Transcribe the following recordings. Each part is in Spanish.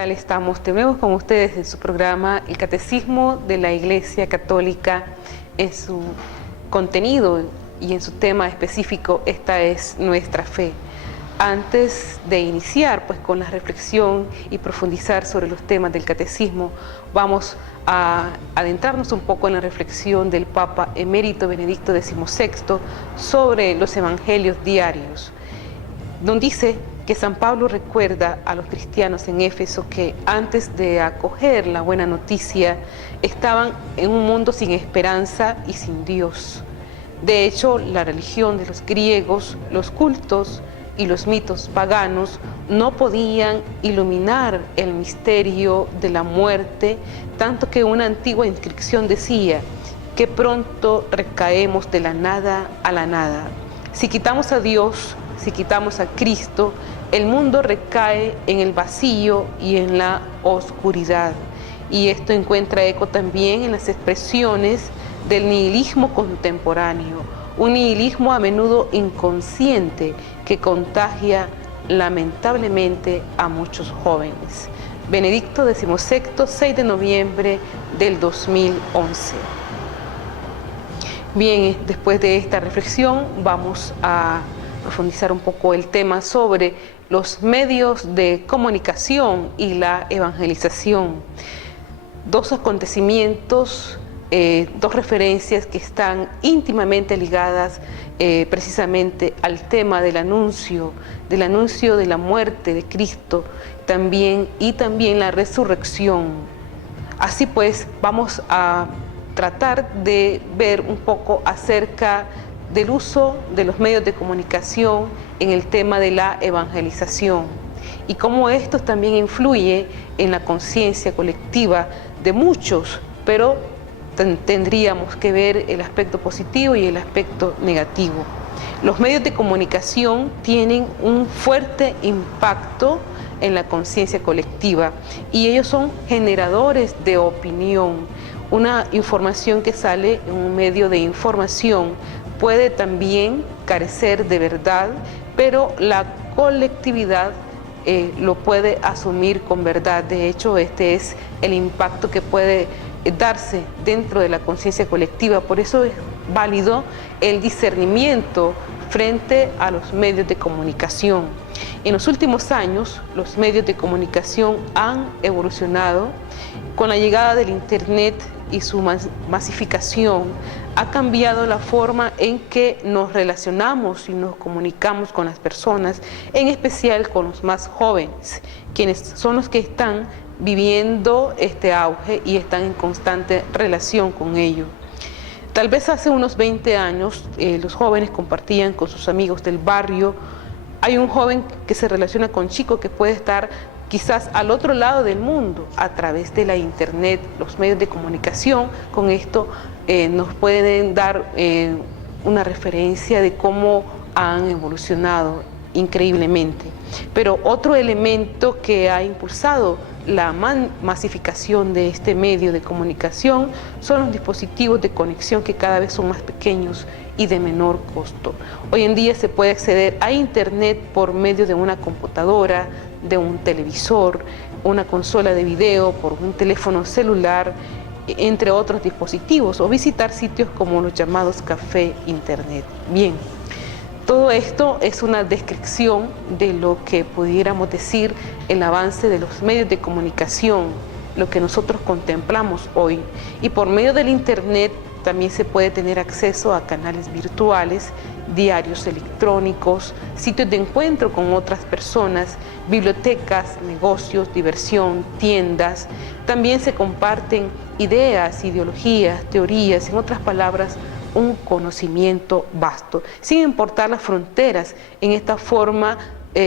tal estamos? De nuevo con ustedes en su programa El Catecismo de la Iglesia Católica, en su contenido y en su tema específico, esta es nuestra fe. Antes de iniciar con la reflexión y profundizar sobre los temas del catecismo, vamos a adentrarnos un poco en la reflexión del Papa Emérito Benedicto XVI sobre los evangelios diarios, donde dice que San Pablo recuerda a los cristianos en Éfeso que antes de acoger la buena noticia estaban en un mundo sin esperanza y sin Dios. De hecho, la religión de los griegos, los cultos y los mitos paganos no podían iluminar el misterio de la muerte, tanto que una antigua inscripción decía que pronto recaemos de la nada a la nada. Si quitamos a Dios, si quitamos a Cristo, el mundo recae en el vacío y en la oscuridad. Y esto encuentra eco también en las expresiones del nihilismo contemporáneo, un nihilismo a menudo inconsciente que contagia lamentablemente a muchos jóvenes. Benedicto XVI, 6 de noviembre del 2011. Bien, después de esta reflexión vamos a profundizar un poco el tema sobre los medios de comunicación y la evangelización. Dos acontecimientos, dos referencias que están íntimamente ligadas precisamente al tema del anuncio de la muerte de Cristo y también la resurrección. Así pues, vamos a tratar de ver un poco acerca del uso de los medios de comunicación en el tema de la evangelización y cómo esto también influye en la conciencia colectiva de muchos, pero tendríamos que ver el aspecto positivo y el aspecto negativo. Los medios de comunicación tienen un fuerte impacto en la conciencia colectiva y ellos son generadores de opinión. Una información que sale en un medio de información puede también carecer de verdad, pero la colectividad lo puede asumir con verdad. De hecho, este es el impacto que puede darse dentro de la conciencia colectiva. Por eso es válido el discernimiento frente a los medios de comunicación. En los últimos años, los medios de comunicación han evolucionado. Con la llegada del Internet y su masificación, ha cambiado la forma en que nos relacionamos y nos comunicamos con las personas, en especial con los más jóvenes, quienes son los que están viviendo este auge y están en constante relación con ello. Tal vez hace unos 20 años los jóvenes compartían con sus amigos del barrio. Hay un joven que se relaciona con chico que puede estar quizás al otro lado del mundo a través de la internet, los medios de comunicación. Con esto nos pueden dar una referencia de cómo han evolucionado increíblemente. Pero otro elemento que ha impulsado la masificación de este medio de comunicación son los dispositivos de conexión que cada vez son más pequeños y de menor costo. Hoy en día se puede acceder a internet por medio de una computadora, de un televisor, una consola de video, por un teléfono celular, entre otros dispositivos, o visitar sitios como los llamados café internet. Bien, todo esto es una descripción de lo que pudiéramos decir el avance de los medios de comunicación, lo que nosotros contemplamos hoy. Y por medio del internet también se puede tener acceso a canales virtuales, diarios electrónicos, sitios de encuentro con otras personas, bibliotecas, negocios, diversión, tiendas. También se comparten ideas, ideologías, teorías, en otras palabras, un conocimiento vasto, sin importar las fronteras. En esta forma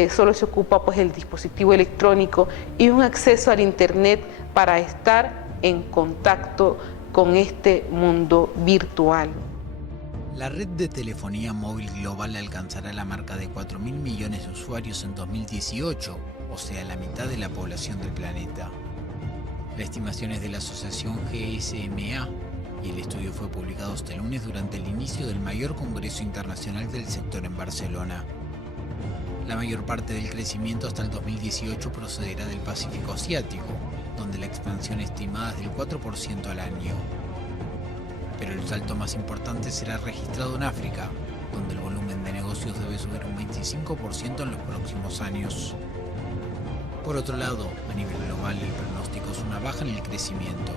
solo se ocupa el dispositivo electrónico y un acceso al internet para estar en contacto con este mundo virtual. La red de telefonía móvil global alcanzará la marca de 4.000 millones de usuarios en 2018, o sea, la mitad de la población del planeta. La estimación es de la asociación GSMA y el estudio fue publicado este lunes durante el inicio del mayor congreso internacional del sector en Barcelona. La mayor parte del crecimiento hasta el 2018 procederá del Pacífico Asiático, donde la expansión estimada es del 4% al año. Pero el salto más importante será registrado en África, donde el volumen de negocios debe subir un 25% en los próximos años. Por otro lado, a nivel global el pronóstico es una baja en el crecimiento.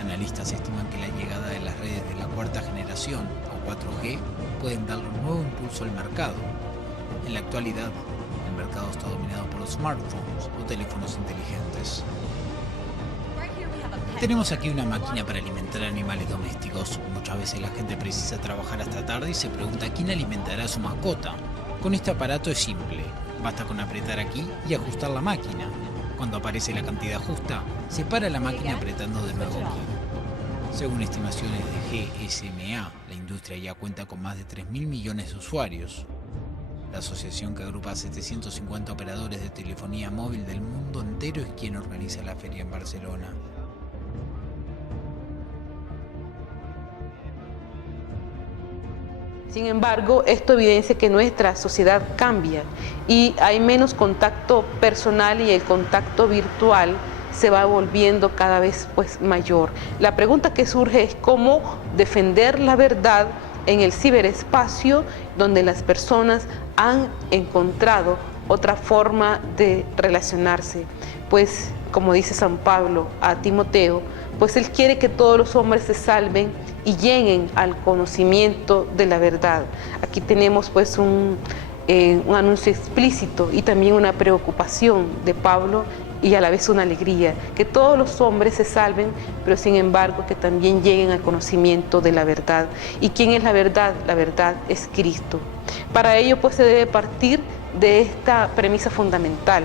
Analistas estiman que la llegada de las redes de la cuarta generación, o 4G, pueden darle un nuevo impulso al mercado. En la actualidad, el mercado está dominado por smartphones o teléfonos inteligentes. Tenemos aquí una máquina para alimentar animales domésticos. Muchas veces la gente precisa trabajar hasta tarde y se pregunta quién alimentará a su mascota. Con este aparato es simple. Basta con apretar aquí y ajustar la máquina. Cuando aparece la cantidad justa, se para la máquina apretando de nuevo aquí. Según estimaciones de GSMA, la industria ya cuenta con más de 3.000 millones de usuarios. La asociación que agrupa a 750 operadores de telefonía móvil del mundo entero es quien organiza la feria en Barcelona. Sin embargo, esto evidencia que nuestra sociedad cambia y hay menos contacto personal y el contacto virtual se va volviendo cada vez mayor. La pregunta que surge es cómo defender la verdad en el ciberespacio donde las personas han encontrado otra forma de relacionarse. Pues, como dice San Pablo a Timoteo, pues él quiere que todos los hombres se salven y lleguen al conocimiento de la verdad. Aquí tenemos un anuncio explícito y también una preocupación de Pablo y a la vez una alegría, que todos los hombres se salven, pero sin embargo que también lleguen al conocimiento de la verdad. ¿Y quién es la verdad? La verdad es Cristo. Para ello se debe partir de esta premisa fundamental.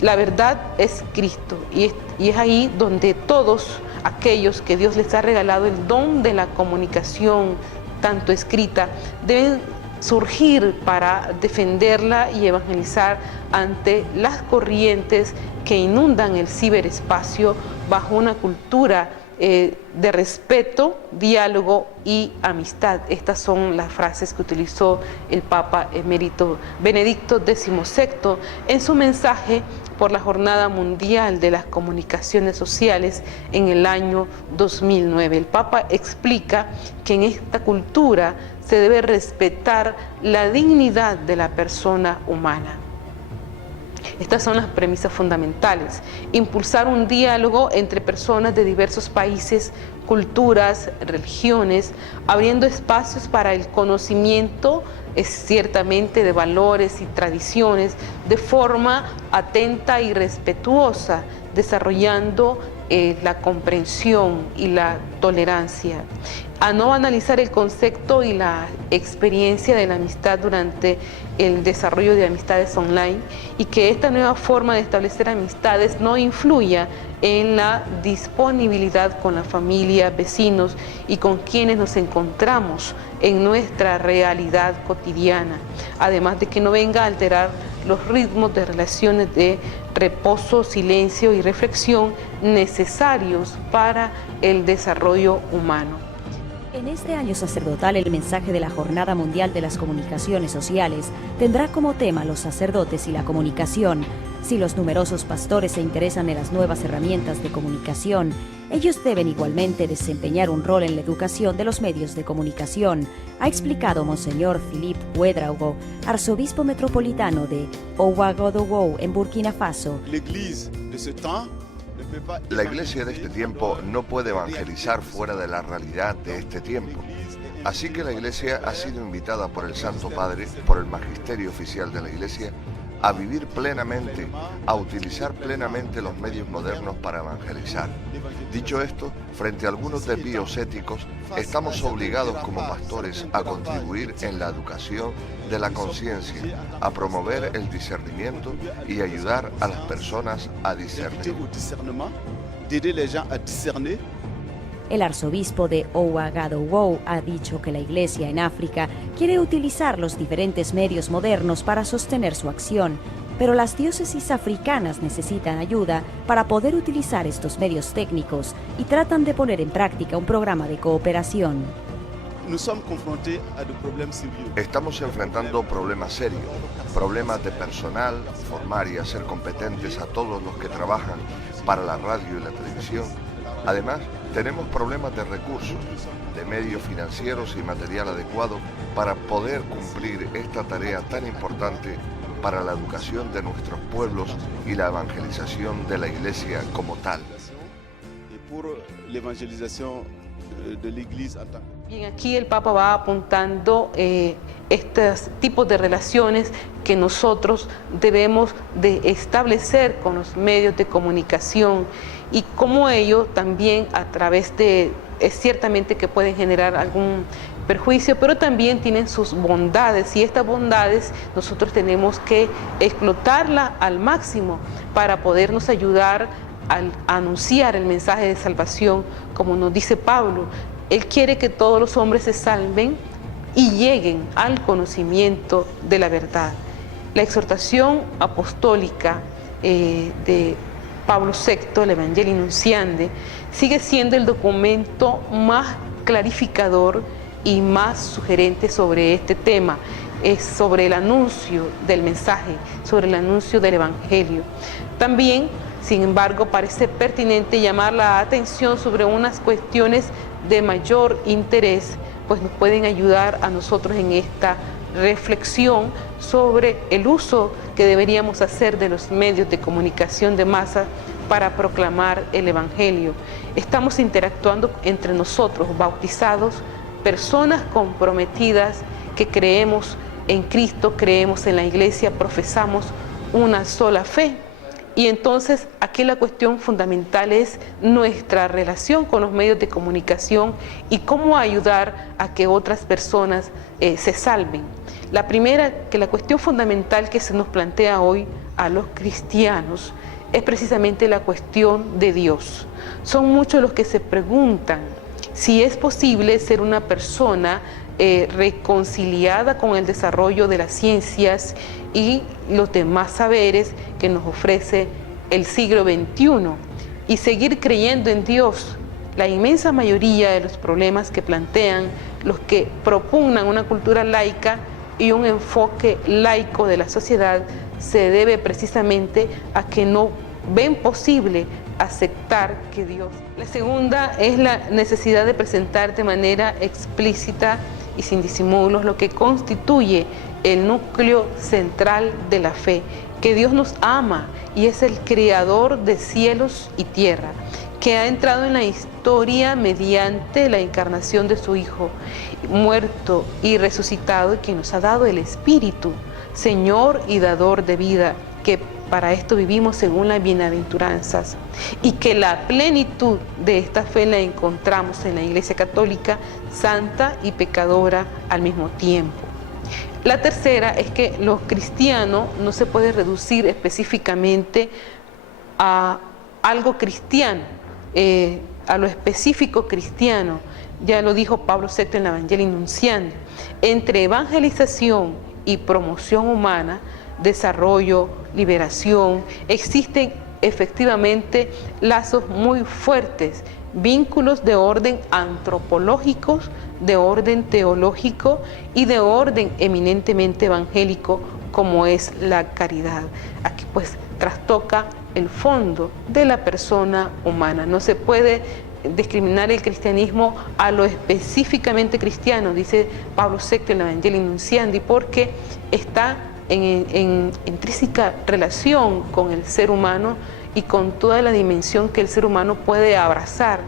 La verdad es Cristo y es ahí donde todos aquellos que Dios les ha regalado el don de la comunicación, tanto escrita, deben surgir para defenderla y evangelizar ante las corrientes que inundan el ciberespacio bajo una cultura de respeto, diálogo y amistad. Estas son las frases que utilizó el Papa emérito Benedicto XVI en su mensaje por la Jornada Mundial de las Comunicaciones Sociales en el año 2009. El Papa explica que en esta cultura se debe respetar la dignidad de la persona humana. Estas son las premisas fundamentales. Impulsar un diálogo entre personas de diversos países, culturas, religiones, abriendo espacios para el conocimiento, ciertamente de valores y tradiciones, de forma atenta y respetuosa, desarrollando la comprensión y la tolerancia. A no banalizar el concepto y la experiencia de la amistad durante el desarrollo de amistades online y que esta nueva forma de establecer amistades no influya en la disponibilidad con la familia, vecinos y con quienes nos encontramos en nuestra realidad cotidiana, además de que no venga a alterar los ritmos de relaciones de reposo, silencio y reflexión necesarios para el desarrollo humano. En este año sacerdotal, el mensaje de la Jornada Mundial de las Comunicaciones Sociales tendrá como tema los sacerdotes y la comunicación. Si los numerosos pastores se interesan en las nuevas herramientas de comunicación, ellos deben igualmente desempeñar un rol en la educación de los medios de comunicación, ha explicado Monseñor Philippe Ouedraogo, arzobispo metropolitano de Ouagadougou en Burkina Faso. La iglesia de este tiempo no puede evangelizar fuera de la realidad de este tiempo. Así que la iglesia ha sido invitada por el Santo Padre, por el magisterio oficial de la iglesia, a vivir plenamente, a utilizar plenamente los medios modernos para evangelizar. Dicho esto, frente a algunos desvíos éticos, estamos obligados como pastores a contribuir en la educación de la conciencia, a promover el discernimiento y ayudar a las personas a discernir. El arzobispo de Ouagadougou ha dicho que la Iglesia en África quiere utilizar los diferentes medios modernos para sostener su acción, pero las diócesis africanas necesitan ayuda para poder utilizar estos medios técnicos y tratan de poner en práctica un programa de cooperación. Estamos enfrentando problemas serios, problemas de personal, formar y hacer competentes a todos los que trabajan para la radio y la televisión. Además, tenemos problemas de recursos, de medios financieros y material adecuado para poder cumplir esta tarea tan importante para la educación de nuestros pueblos y la evangelización de la Iglesia como tal. Bien, aquí el Papa va apuntando estos tipos de relaciones que nosotros debemos de establecer con los medios de comunicación y cómo ellos también a través de, es ciertamente que pueden generar algún perjuicio, pero también tienen sus bondades y estas bondades nosotros tenemos que explotarlas al máximo para podernos ayudar al anunciar el mensaje de salvación, como nos dice Pablo. Él quiere que todos los hombres se salven y lleguen al conocimiento de la verdad. La exhortación apostólica de Pablo VI, el Evangelii Nuntiandi, sigue siendo el documento más clarificador y más sugerente sobre este tema. Es sobre el anuncio del mensaje, sobre el anuncio del Evangelio. También, sin embargo, parece pertinente llamar la atención sobre unas cuestiones de mayor interés, pues nos pueden ayudar a nosotros en esta reflexión sobre el uso que deberíamos hacer de los medios de comunicación de masa para proclamar el Evangelio. Estamos interactuando entre nosotros, bautizados, personas comprometidas que creemos en Cristo, creemos en la Iglesia, profesamos una sola fe. Y entonces aquí la cuestión fundamental es nuestra relación con los medios de comunicación y cómo ayudar a que otras personas se salven. La primera, que la cuestión fundamental que se nos plantea hoy a los cristianos es precisamente la cuestión de Dios. Son muchos los que se preguntan si es posible ser una persona reconciliada con el desarrollo de las ciencias y los demás saberes que nos ofrece el siglo XXI y seguir creyendo en Dios. La inmensa mayoría de los problemas que plantean los que propugnan una cultura laica y un enfoque laico de la sociedad se debe precisamente a que no ven posible aceptar que Dios. La segunda es la necesidad de presentar de manera explícita y sin disimulos lo que constituye el núcleo central de la fe, que Dios nos ama y es el creador de cielos y tierra, que ha entrado en la historia mediante la encarnación de su Hijo, muerto y resucitado, y que nos ha dado el Espíritu, Señor y dador de vida, que para esto vivimos según las bienaventuranzas, y que la plenitud de esta fe la encontramos en la Iglesia Católica, santa y pecadora al mismo tiempo. La tercera es que los cristianos no se puede reducir específicamente a algo cristiano, a lo específico cristiano. Ya lo dijo Pablo VI en la Evangelii Nuntiandi. Entre evangelización y promoción humana, desarrollo, liberación, existen efectivamente lazos muy fuertes, vínculos de orden antropológicos, de orden teológico y de orden eminentemente evangélico, como es la caridad. Aquí pues trastoca el fondo de la persona humana. No se puede discriminar el cristianismo a lo específicamente cristiano, dice Pablo VI en la Evangelii Nuntiandi, porque está en intrínseca relación con el ser humano y con toda la dimensión que el ser humano puede abrazar,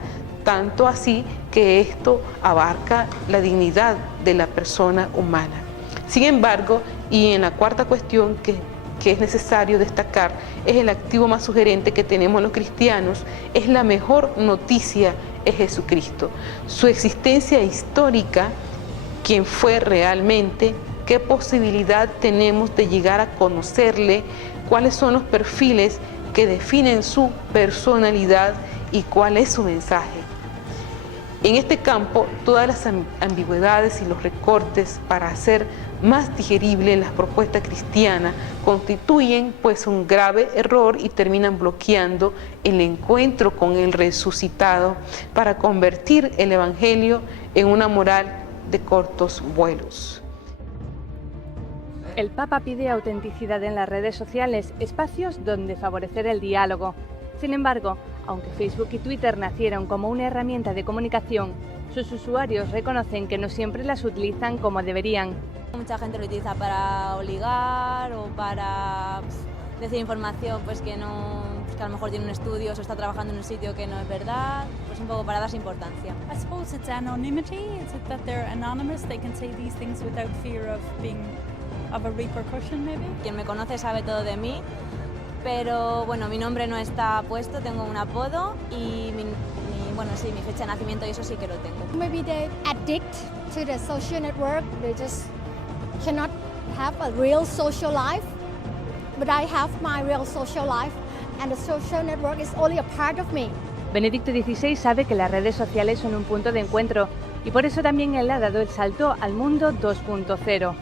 tanto así que esto abarca la dignidad de la persona humana. Sin embargo, y en la cuarta cuestión que es necesario destacar, es el activo más sugerente que tenemos los cristianos, es la mejor noticia, es Jesucristo. Su existencia histórica, quien fue realmente, qué posibilidad tenemos de llegar a conocerle, cuáles son los perfiles que definen su personalidad y cuál es su mensaje. En este campo, todas las ambigüedades y los recortes para hacer más digeribles las propuestas cristianas constituyen pues un grave error y terminan bloqueando el encuentro con el resucitado para convertir el Evangelio en una moral de cortos vuelos. El Papa pide autenticidad en las redes sociales, espacios donde favorecer el diálogo. Sin embargo, aunque Facebook y Twitter nacieron como una herramienta de comunicación, sus usuarios reconocen que no siempre las utilizan como deberían. Mucha gente lo utiliza para obligar o para decir información pues que a lo mejor tiene un estudio o está trabajando en un sitio que no es verdad, pues un poco para darse importancia. I suppose it's anonymity. It's that they're anonymous. They can say these things without fear of a repercussion, maybe. Quien me conoce sabe todo de mí, pero bueno, mi nombre no está puesto, tengo un apodo y mi fecha de nacimiento y eso sí que lo tengo. Maybe they addict to the social network. They just cannot have a real social life. But I have my real social life, and the social network is only a part of me. Benedicto XVI sabe que las redes sociales son un punto de encuentro y por eso también él ha dado el salto al mundo 2.0.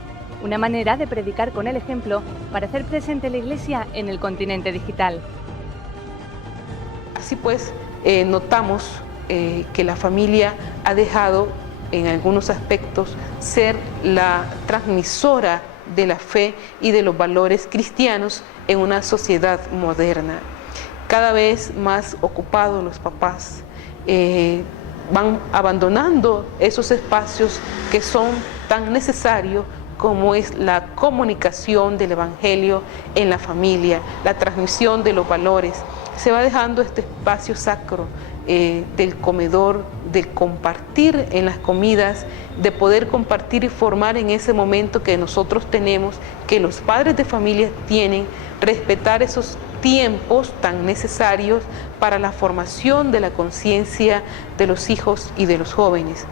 Una manera de predicar con el ejemplo para hacer presente la Iglesia en el continente digital. Así pues, notamos que la familia ha dejado en algunos aspectos ser la transmisora de la fe y de los valores cristianos en una sociedad moderna. Cada vez más ocupados los papás van abandonando esos espacios que son tan necesarios como es la comunicación del Evangelio en la familia, la transmisión de los valores. Se va dejando este espacio sacro del comedor, de compartir en las comidas, de poder compartir y formar en ese momento que nosotros tenemos, que los padres de familia tienen, respetar esos tiempos tan necesarios para la formación de la conciencia de los hijos y de los jóvenes.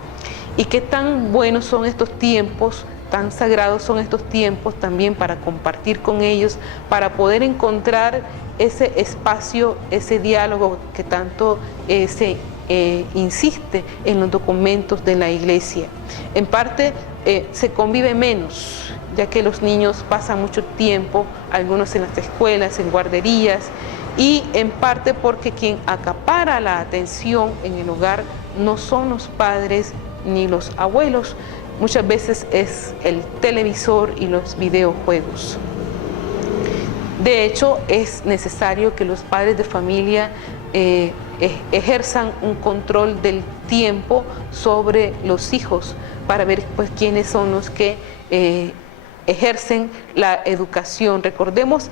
Y qué tan buenos son estos tiempos, tan sagrados son estos tiempos también para compartir con ellos, para poder encontrar ese espacio, ese diálogo que tanto se insiste en los documentos de la Iglesia. En parte se convive menos, ya que los niños pasan mucho tiempo, algunos en las escuelas, en guarderías, y en parte porque quien acapara la atención en el hogar no son los padres ni los abuelos, muchas veces es el televisor y los videojuegos. De hecho, es necesario que los padres de familia ejerzan un control del tiempo sobre los hijos para ver pues quiénes son los que ejercen la educación. Recordemos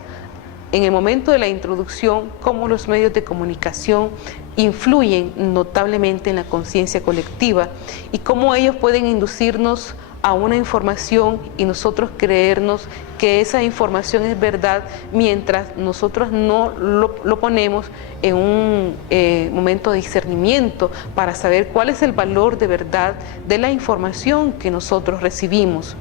en el momento de la introducción cómo los medios de comunicación influyen notablemente en la conciencia colectiva y cómo ellos pueden inducirnos a una información y nosotros creernos que esa información es verdad mientras nosotros no lo ponemos en un momento de discernimiento para saber cuál es el valor de verdad de la información que nosotros recibimos.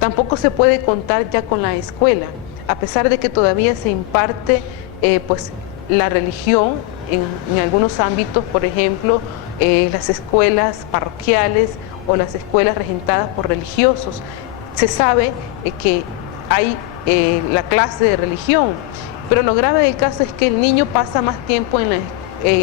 Tampoco se puede contar ya con la escuela, a pesar de que todavía se imparte pues la religión en algunos ámbitos, por ejemplo, las escuelas parroquiales o las escuelas regentadas por religiosos. Se sabe que hay la clase de religión, pero lo grave del caso es que el niño pasa más tiempo en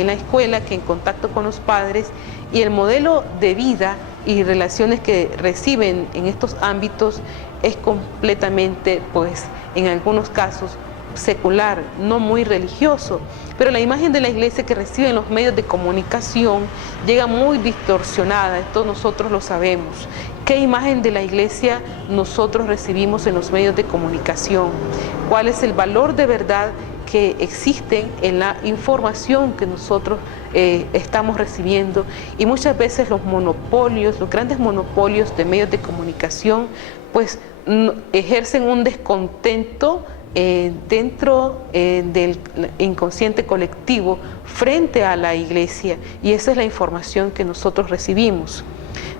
la escuela que en contacto con los padres, y el modelo de vida y relaciones que reciben en estos ámbitos es completamente, pues, en algunos casos, secular, no muy religioso, pero la imagen de la Iglesia que reciben los medios de comunicación llega muy distorsionada. Esto nosotros lo sabemos. ¿Qué imagen de la Iglesia nosotros recibimos en los medios de comunicación? ¿Cuál es el valor de verdad que existe en la información que nosotros estamos recibiendo? Y muchas veces los monopolios, los grandes monopolios de medios de comunicación, pues ejercen un descontento dentro del inconsciente colectivo frente a la Iglesia, y esa es la información que nosotros recibimos.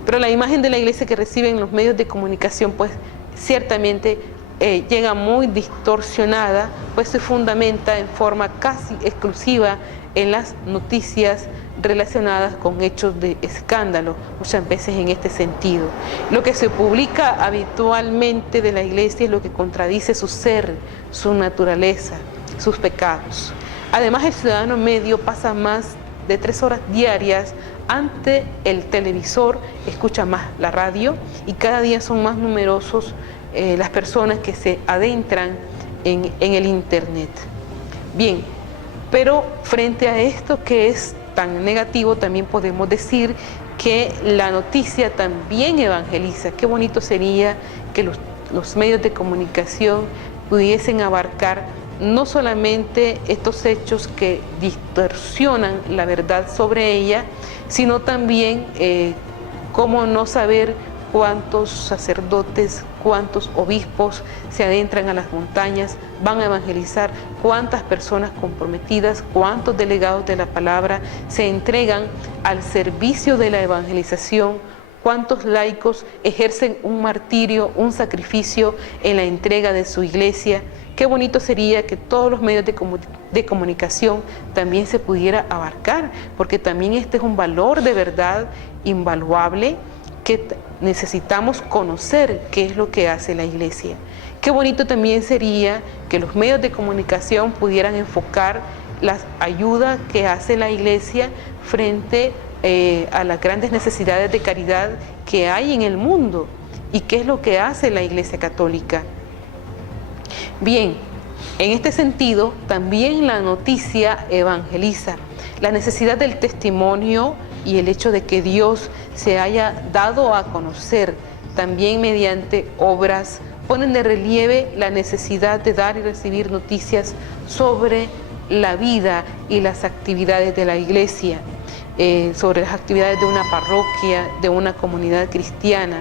Pero la imagen de la Iglesia que reciben los medios de comunicación, pues ciertamente llega muy distorsionada, pues se fundamenta en forma casi exclusiva en las noticias relacionadas con hechos de escándalo, muchas veces en este sentido. Lo que se publica habitualmente de la Iglesia es lo que contradice su ser, su naturaleza, sus pecados. Además, el ciudadano medio pasa más de 3 horas diarias ante el televisor, escuchan más la radio y cada día son más numerosos las personas que se adentran en el Internet. Bien, pero frente a esto que es tan negativo, también podemos decir que la noticia también evangeliza. Qué bonito sería que los medios de comunicación pudiesen abarcar no solamente estos hechos que distorsionan la verdad sobre ella, sino también cómo no saber cuántos sacerdotes, cuántos obispos se adentran a las montañas, van a evangelizar, cuántas personas comprometidas, cuántos delegados de la palabra se entregan al servicio de la evangelización, cuántos laicos ejercen un martirio, un sacrificio en la entrega de su iglesia. Qué bonito sería que todos los medios de comunicación también se pudiera abarcar, porque también este es un valor de verdad invaluable que necesitamos conocer qué es lo que hace la iglesia. Qué bonito también sería que los medios de comunicación pudieran enfocar la ayuda que hace la iglesia frente a las grandes necesidades de caridad que hay en el mundo y qué es lo que hace la Iglesia Católica. Bien, en este sentido también la noticia evangeliza. La necesidad del testimonio y el hecho de que Dios se haya dado a conocer también mediante obras ponen de relieve la necesidad de dar y recibir noticias sobre la vida y las actividades de la iglesia, sobre las actividades de una parroquia, de una comunidad cristiana.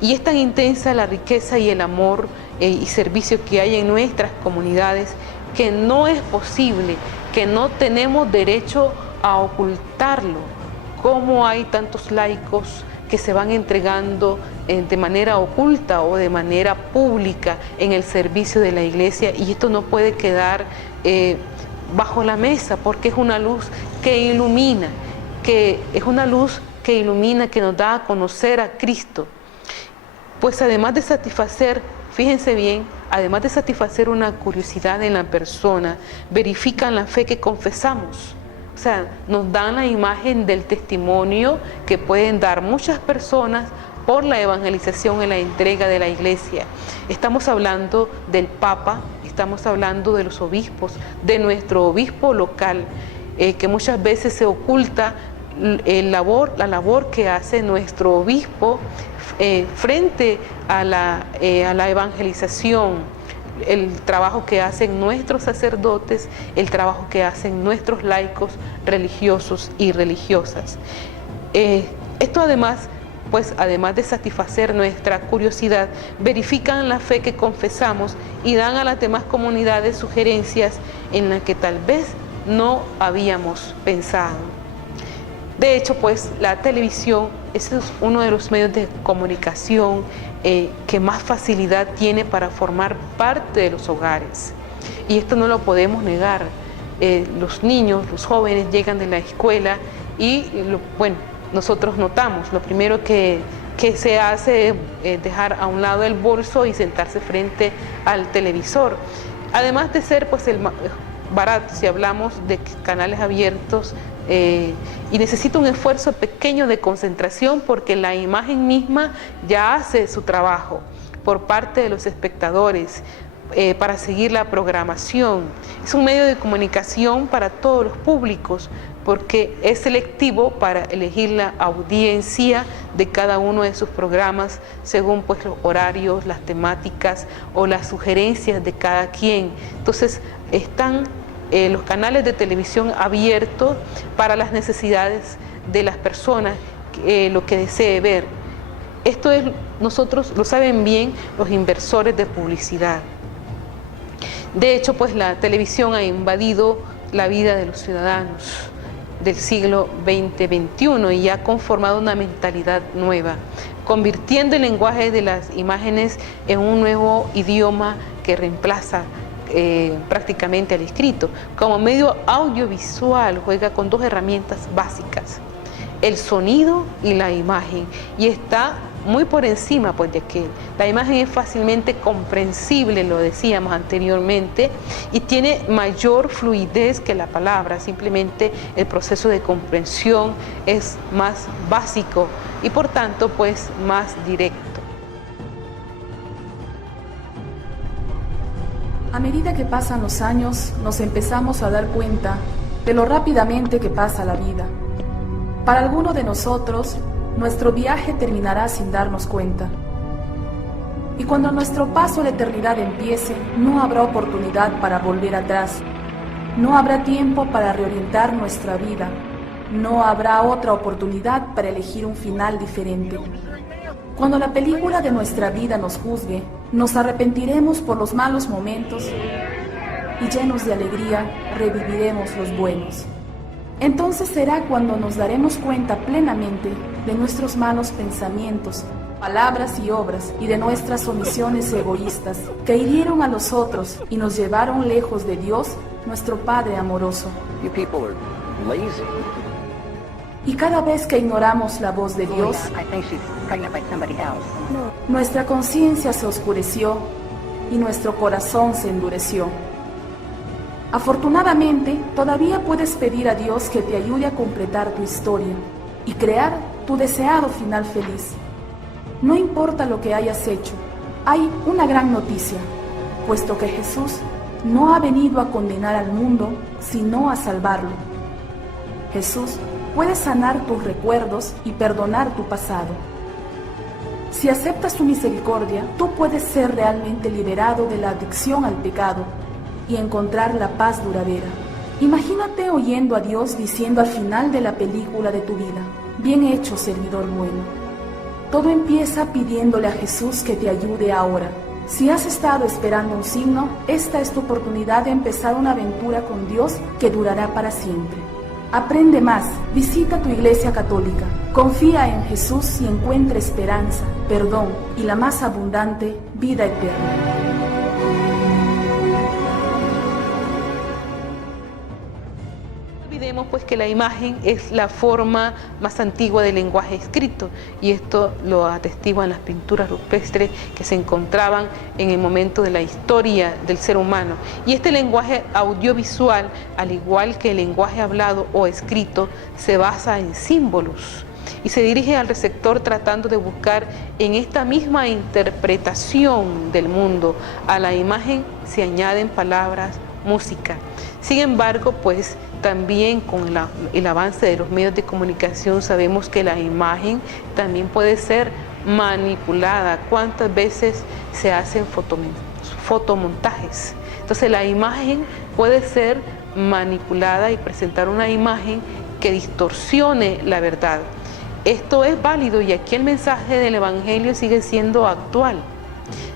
Y es tan intensa la riqueza y el amor y servicio que hay en nuestras comunidades que no es posible, que no tenemos derecho a ocultarlo. Cómo hay tantos laicos que se van entregando de manera oculta o de manera pública en el servicio de la iglesia, y esto no puede quedar bajo la mesa, porque es una luz que ilumina, que nos da a conocer a Cristo. Pues además de satisfacer, fíjense bien, además de satisfacer una curiosidad en la persona, verifican la fe que confesamos. O sea, nos dan la imagen del testimonio que pueden dar muchas personas por la evangelización en la entrega de la iglesia. Estamos hablando del Papa, estamos hablando de los obispos, de nuestro obispo local, que muchas veces se oculta la labor que hace nuestro obispo frente a la evangelización, el trabajo que hacen nuestros sacerdotes, el trabajo que hacen nuestros laicos religiosos y religiosas. Esto además de satisfacer nuestra curiosidad, verifican la fe que confesamos y dan a las demás comunidades sugerencias en las que tal vez no habíamos pensado. De hecho, pues la televisión es uno de los medios de comunicación que más facilidad tiene para formar parte de los hogares. Y esto no lo podemos negar. Los niños, los jóvenes llegan de la escuela y, nosotros notamos, lo primero que se hace es dejar a un lado el bolso y sentarse frente al televisor. Además de ser pues el barato, si hablamos de canales abiertos, y necesita un esfuerzo pequeño de concentración porque la imagen misma ya hace su trabajo por parte de los espectadores para seguir la programación. Es un medio de comunicación para todos los públicos porque es selectivo para elegir la audiencia de cada uno de sus programas según pues los horarios, las temáticas o las sugerencias de cada quien. Entonces están los canales de televisión abiertos para las necesidades de las personas, lo que desee ver. Esto es, nosotros lo saben bien los inversores de publicidad. De hecho, pues la televisión ha invadido la vida de los ciudadanos del siglo XX-XXI y ha conformado una mentalidad nueva, convirtiendo el lenguaje de las imágenes en un nuevo idioma que reemplaza prácticamente al escrito. Como medio audiovisual juega con dos herramientas básicas, el sonido y la imagen, y está muy por encima pues de aquel. La imagen es fácilmente comprensible, lo decíamos anteriormente, y tiene mayor fluidez que la palabra. Simplemente el proceso de comprensión es más básico y por tanto pues más directo. A medida que pasan los años, nos empezamos a dar cuenta de lo rápidamente que pasa la vida. Para algunos de nosotros, nuestro viaje terminará sin darnos cuenta. Y cuando nuestro paso a la eternidad empiece, no habrá oportunidad para volver atrás. No habrá tiempo para reorientar nuestra vida. No habrá otra oportunidad para elegir un final diferente. Cuando la película de nuestra vida nos juzgue, nos arrepentiremos por los malos momentos y llenos de alegría reviviremos los buenos. Entonces será cuando nos daremos cuenta plenamente de nuestros malos pensamientos, palabras y obras y de nuestras omisiones egoístas que hirieron a los otros y nos llevaron lejos de Dios, nuestro Padre amoroso. Y cada vez que ignoramos la voz de Dios, nuestra conciencia se oscureció y nuestro corazón se endureció. Afortunadamente, todavía puedes pedir a Dios que te ayude a completar tu historia y crear tu deseado final feliz. No importa lo que hayas hecho, hay una gran noticia, puesto que Jesús no ha venido a condenar al mundo, sino a salvarlo. Jesús puede sanar tus recuerdos y perdonar tu pasado. Si aceptas su misericordia, tú puedes ser realmente liberado de la adicción al pecado y encontrar la paz duradera. Imagínate oyendo a Dios diciendo al final de la película de tu vida: bien hecho, servidor bueno. Todo empieza pidiéndole a Jesús que te ayude ahora. Si has estado esperando un signo, esta es tu oportunidad de empezar una aventura con Dios que durará para siempre. Aprende más, visita tu iglesia católica, confía en Jesús y encuentra esperanza, perdón y la más abundante, vida eterna. Pues que la imagen es la forma más antigua del lenguaje escrito, y esto lo atestiguan las pinturas rupestres que se encontraban en el momento de la historia del ser humano. Y este lenguaje audiovisual, al igual que el lenguaje hablado o escrito, se basa en símbolos y se dirige al receptor tratando de buscar en esta misma interpretación del mundo. A la imagen se añaden palabras, música. Sin embargo, pues también con el avance de los medios de comunicación sabemos que la imagen también puede ser manipulada. ¿Cuántas veces se hacen fotomontajes? Entonces la imagen puede ser manipulada y presentar una imagen que distorsione la verdad. Esto es válido y aquí el mensaje del Evangelio sigue siendo actual.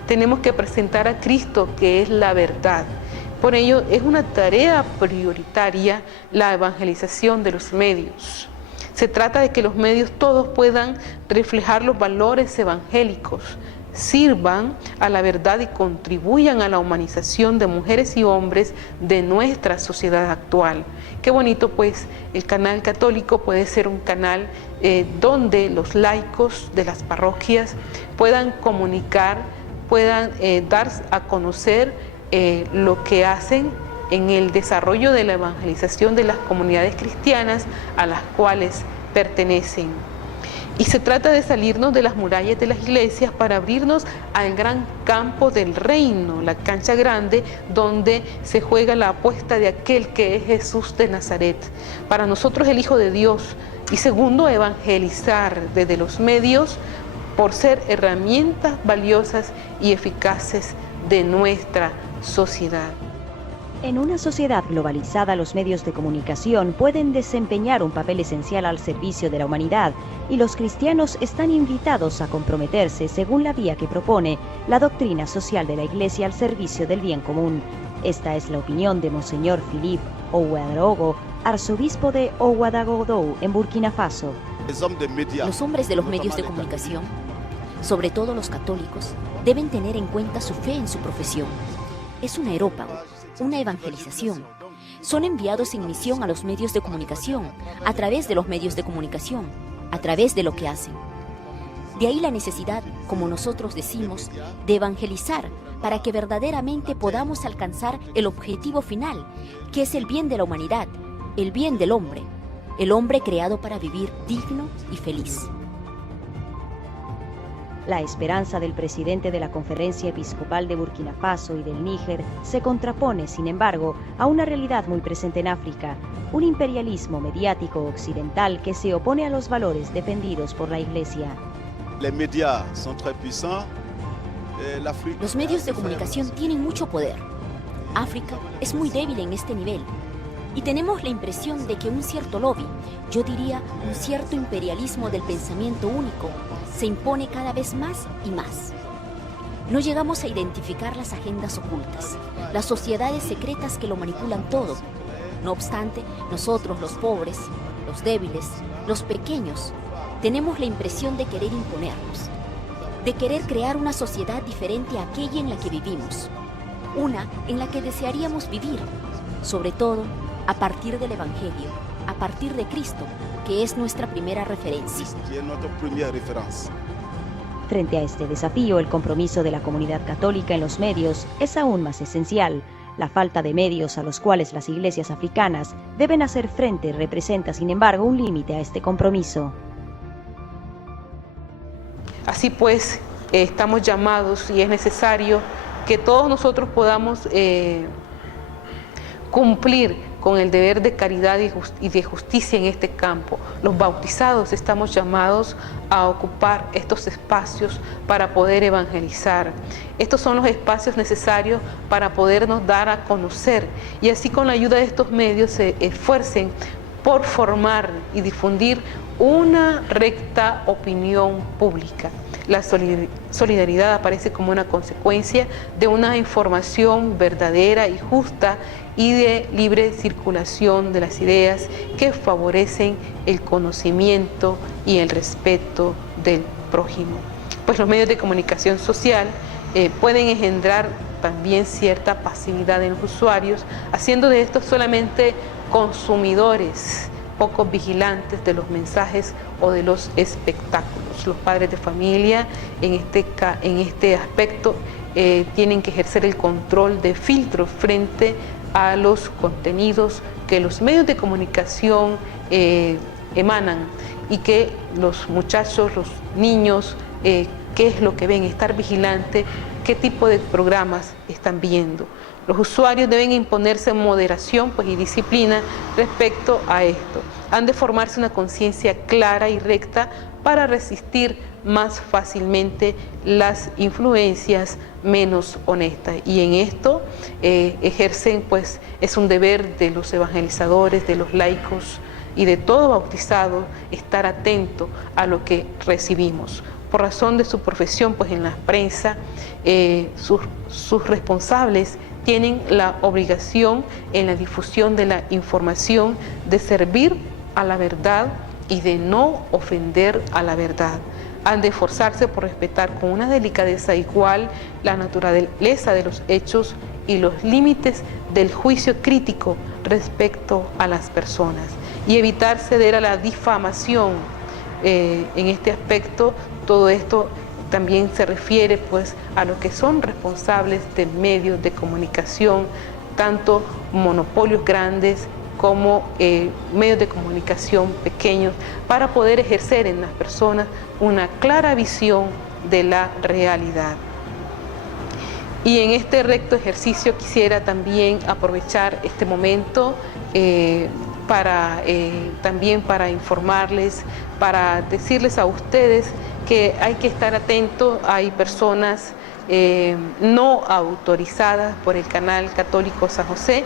Tenemos que presentar a Cristo, que es la verdad. Por ello, es una tarea prioritaria la evangelización de los medios. Se trata de que los medios todos puedan reflejar los valores evangélicos, sirvan a la verdad y contribuyan a la humanización de mujeres y hombres de nuestra sociedad actual. Qué bonito, pues, el canal católico puede ser un canal donde los laicos de las parroquias puedan comunicar, puedan dar a conocer lo que hacen en el desarrollo de la evangelización de las comunidades cristianas a las cuales pertenecen. Y se trata de salirnos de las murallas de las iglesias para abrirnos al gran campo del reino, la cancha grande donde se juega la apuesta de aquel que es Jesús de Nazaret. Para nosotros el Hijo de Dios. Y segundo, evangelizar desde los medios por ser herramientas valiosas y eficaces de nuestra sociedad. En una sociedad globalizada, los medios de comunicación pueden desempeñar un papel esencial al servicio de la humanidad y los cristianos están invitados a comprometerse según la vía que propone la doctrina social de la Iglesia al servicio del bien común. Esta es la opinión de Monseñor Philippe Ouedraogo, arzobispo de Ouagadougou, en Burkina Faso. Los hombres de los medios de comunicación, sobre todo los católicos, deben tener en cuenta su fe en su profesión. Es un aerópago, una evangelización. Son enviados en misión a los medios de comunicación, a través de los medios de comunicación, a través de lo que hacen. De ahí la necesidad, como nosotros decimos, de evangelizar para que verdaderamente podamos alcanzar el objetivo final, que es el bien de la humanidad, el bien del hombre, el hombre creado para vivir digno y feliz. La esperanza del presidente de la Conferencia Episcopal de Burkina Faso y del Níger se contrapone, sin embargo, a una realidad muy presente en África, un imperialismo mediático occidental que se opone a los valores defendidos por la Iglesia. Los medios de comunicación tienen mucho poder. África es muy débil en este nivel. Y tenemos la impresión de que un cierto lobby, yo diría un cierto imperialismo del pensamiento único, se impone cada vez más y más. No llegamos a identificar las agendas ocultas, las sociedades secretas que lo manipulan todo. No obstante, nosotros, los pobres, los débiles, los pequeños, tenemos la impresión de querer imponernos, de querer crear una sociedad diferente a aquella en la que vivimos, una en la que desearíamos vivir, sobre todo a partir del Evangelio, a partir de Cristo, que es nuestra primera referencia. Frente a este desafío, el compromiso de la comunidad católica en los medios es aún más esencial. La falta de medios a los cuales las iglesias africanas deben hacer frente representa, sin embargo, un límite a este compromiso. Así pues, estamos llamados y es necesario que todos nosotros podamos cumplir con el deber de caridad y de justicia en este campo. Los bautizados estamos llamados a ocupar estos espacios para poder evangelizar. Estos son los espacios necesarios para podernos dar a conocer y así con la ayuda de estos medios se esfuercen por formar y difundir una recta opinión pública. La solidaridad aparece como una consecuencia de una información verdadera y justa y de libre circulación de las ideas que favorecen el conocimiento y el respeto del prójimo. Pues los medios de comunicación social pueden engendrar también cierta pasividad en los usuarios, haciendo de estos solamente consumidores, pocos vigilantes de los mensajes o de los espectáculos. Los padres de familia en este aspecto tienen que ejercer el control de filtro frente a los contenidos que los medios de comunicación emanan y que los muchachos, los niños, qué es lo que ven, estar vigilante, qué tipo de programas están viendo. Los usuarios deben imponerse moderación y disciplina respecto a esto. Han de formarse una conciencia clara y recta para resistir más fácilmente las influencias menos honestas. Y en esto ejercen, es un deber de los evangelizadores, de los laicos y de todo bautizado estar atento a lo que recibimos. Por razón de su profesión, en la prensa, sus responsables tienen la obligación en la difusión de la información de servir a la verdad y de no ofender a la verdad. Han de esforzarse por respetar con una delicadeza igual la naturaleza de los hechos y los límites del juicio crítico respecto a las personas y evitar ceder a la difamación. En este aspecto, todo esto también se refiere a los que son responsables de medios de comunicación, tanto monopolios grandes como medios de comunicación pequeños, para poder ejercer en las personas una clara visión de la realidad. Y en este recto ejercicio quisiera también aprovechar este momento también para informarles, para decirles a ustedes que hay que estar atentos. Hay personas no autorizadas por el canal Católico San José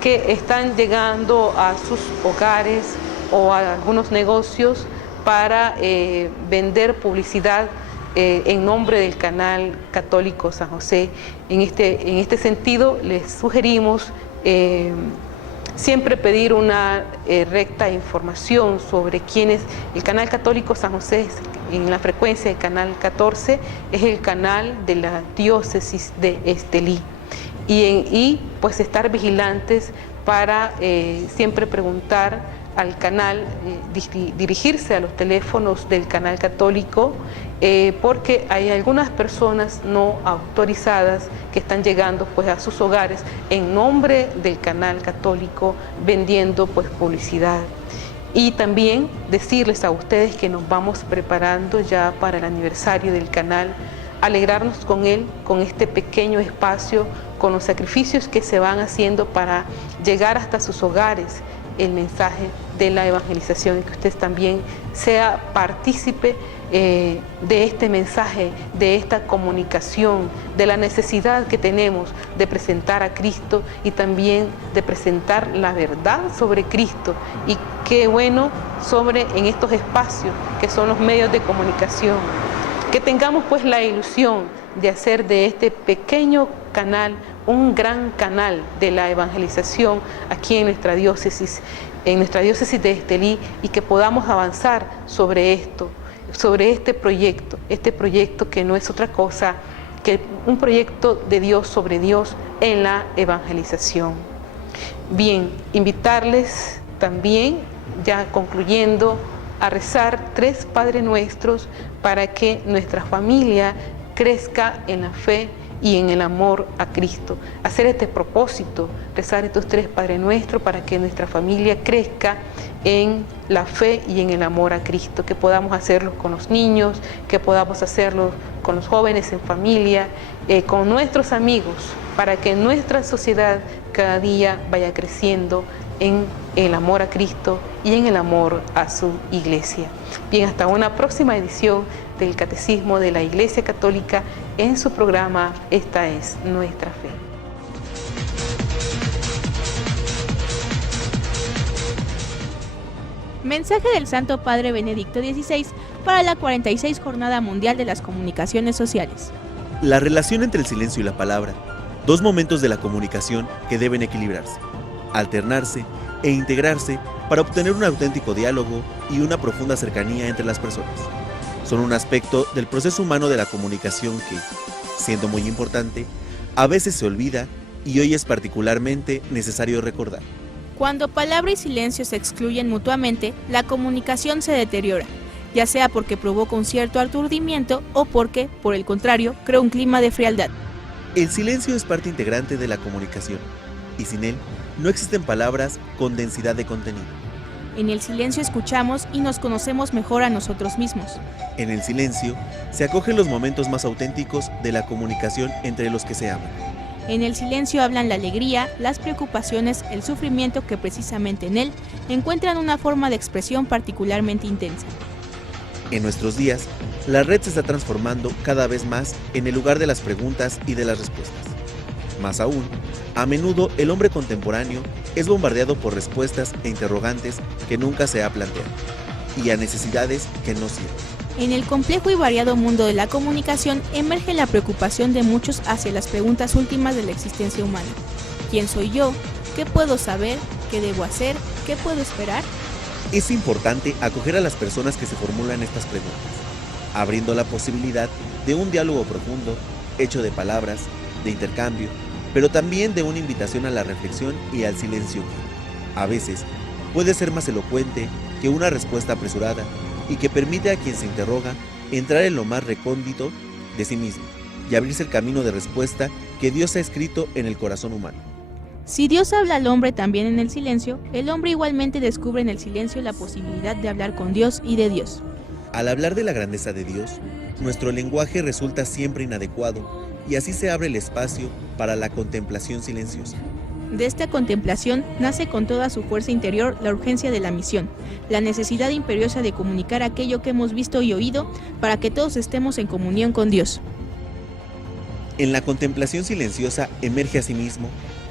que están llegando a sus hogares o a algunos negocios para vender publicidad en nombre del canal Católico San José. En este sentido, les sugerimos siempre pedir una recta información sobre quién es el canal Católico San José. En la frecuencia del canal 14 es el canal de la diócesis de Estelí y estar vigilantes para siempre preguntar al canal, dirigirse a los teléfonos del canal católico, porque hay algunas personas no autorizadas que están llegando pues a sus hogares en nombre del canal católico vendiendo pues publicidad. Y también decirles a ustedes que nos vamos preparando ya para el aniversario del canal, alegrarnos con él, con este pequeño espacio, con los sacrificios que se van haciendo para llegar hasta sus hogares el mensaje de la evangelización, y que usted también sea partícipe de este mensaje, de esta comunicación, de la necesidad que tenemos de presentar a Cristo y también de presentar la verdad sobre Cristo. Y qué bueno en estos espacios que son los medios de comunicación, que tengamos pues la ilusión de hacer de este pequeño canal un gran canal de la evangelización aquí en nuestra diócesis de Estelí, y que podamos avanzar sobre esto, sobre este proyecto que no es otra cosa que un proyecto de Dios sobre Dios en la evangelización. Bien, invitarles también, ya concluyendo, a rezar 3 Padre Nuestros para que nuestra familia crezca en la fe y en el amor a Cristo. Hacer este propósito, rezar estos 3 Padre Nuestros para que nuestra familia crezca en la fe y en el amor a Cristo, que podamos hacerlo con los niños, que podamos hacerlo con los jóvenes en familia, con nuestros amigos, para que nuestra sociedad cada día vaya creciendo en el amor a Cristo y en el amor a su Iglesia. Bien, hasta una próxima edición del Catecismo de la Iglesia Católica en su programa Esta es nuestra fe. Mensaje del Santo Padre Benedicto XVI para la 46 Jornada Mundial de las Comunicaciones Sociales. La relación entre el silencio y la palabra, 2 momentos de la comunicación que deben equilibrarse, alternarse e integrarse para obtener un auténtico diálogo y una profunda cercanía entre las personas. Son un aspecto del proceso humano de la comunicación que, siendo muy importante, a veces se olvida y hoy es particularmente necesario recordar. Cuando palabra y silencio se excluyen mutuamente, la comunicación se deteriora, ya sea porque provoca un cierto aturdimiento o porque, por el contrario, crea un clima de frialdad. El silencio es parte integrante de la comunicación, y sin él no existen palabras con densidad de contenido. En el silencio escuchamos y nos conocemos mejor a nosotros mismos. En el silencio se acogen los momentos más auténticos de la comunicación entre los que se aman. En el silencio hablan la alegría, las preocupaciones, el sufrimiento, que precisamente en él encuentran una forma de expresión particularmente intensa. En nuestros días, la red se está transformando cada vez más en el lugar de las preguntas y de las respuestas. Más aún, a menudo el hombre contemporáneo es bombardeado por respuestas e interrogantes que nunca se ha planteado, y a necesidades que no sirven. En el complejo y variado mundo de la comunicación emerge la preocupación de muchos hacia las preguntas últimas de la existencia humana. ¿Quién soy yo? ¿Qué puedo saber? ¿Qué debo hacer? ¿Qué puedo esperar? Es importante acoger a las personas que se formulan estas preguntas, abriendo la posibilidad de un diálogo profundo, hecho de palabras, de intercambio, pero también de una invitación a la reflexión y al silencio que, a veces, puede ser más elocuente que una respuesta apresurada y que permite a quien se interroga entrar en lo más recóndito de sí mismo y abrirse el camino de respuesta que Dios ha escrito en el corazón humano. Si Dios habla al hombre también en el silencio, el hombre igualmente descubre en el silencio la posibilidad de hablar con Dios y de Dios. Al hablar de la grandeza de Dios, nuestro lenguaje resulta siempre inadecuado y así se abre el espacio para la contemplación silenciosa. De esta contemplación nace con toda su fuerza interior la urgencia de la misión, la necesidad imperiosa de comunicar aquello que hemos visto y oído para que todos estemos en comunión con Dios. En la contemplación silenciosa emerge asimismo,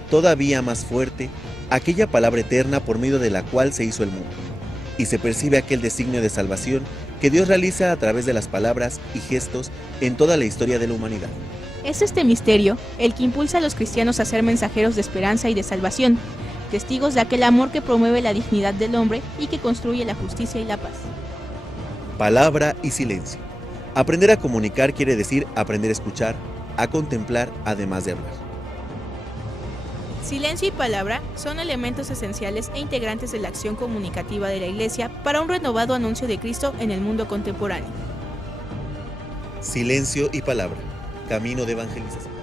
todavía más fuerte, aquella palabra eterna por medio de la cual se hizo el mundo, y se percibe aquel designio de salvación que Dios realiza a través de las palabras y gestos en toda la historia de la humanidad. Es este misterio el que impulsa a los cristianos a ser mensajeros de esperanza y de salvación, testigos de aquel amor que promueve la dignidad del hombre y que construye la justicia y la paz. Palabra y silencio. Aprender a comunicar quiere decir aprender a escuchar, a contemplar, además de hablar. Silencio y palabra son elementos esenciales e integrantes de la acción comunicativa de la Iglesia para un renovado anuncio de Cristo en el mundo contemporáneo. Silencio y palabra, camino de evangelización.